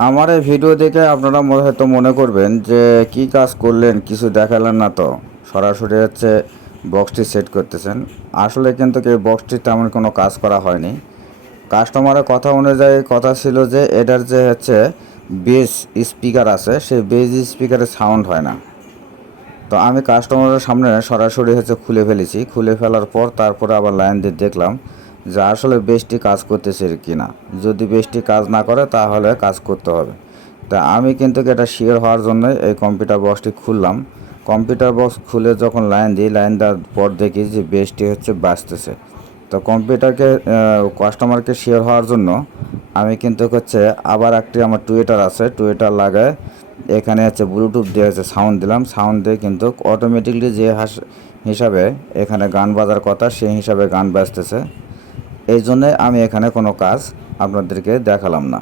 আমার এই ভিডিও দেখে আপনারা হয়তো মনে করবেন যে কি কাজ করলেন, কিছু দেখালেন না তো, সরাসরি হচ্ছে বক্সটি সেট করতেছেন। আসলে কিন্তু এই বক্সটি তেমন কোনো কাজ করা হয়নি। কাস্টমারের কথা অনুযায়ী কথা ছিল যে এটার যে হচ্ছে বেস স্পিকার আছে, সেই বেস স্পিকারে সাউন্ড হয় না। তো আমি কাস্টমারের সামনে সরাসরি হচ্ছে খুলে ফেলেছি। খুলে ফেলার পর তারপরে আবার লাইন দিয়ে দেখলাম যে আসলে বেসটি কাজ করতেছে কি না। যদি বেসটি কাজ না করে তাহলে কাজ করতে হবে। তা আমি কিন্তু এটা শিওর হওয়ার জন্য এই কম্পিউটার বক্সটি খুললাম। কম্পিউটার বক্স খুলে যখন লাইন দিই, লাইন দেওয়ার পর দেখি যে বেসটি হচ্ছে বাজতেছে। তো কম্পিউটারকে কাস্টমারকে শিওর হওয়ার জন্য আমি কিন্তু হচ্ছে আবার একটি আমার টুইটার আছে, টুইটার লাগায় এখানে হচ্ছে ব্লুটুথ দিয়ে হচ্ছে সাউন্ড দিলাম। সাউন্ড দিয়ে কিন্তু অটোমেটিকলি যে হিসাবে এখানে গান বাজার কথা সেই হিসাবে গান বাজতেছে। এই জন্যে আমি এখানে কোনো কাজ আপনাদেরকে দেখালাম না।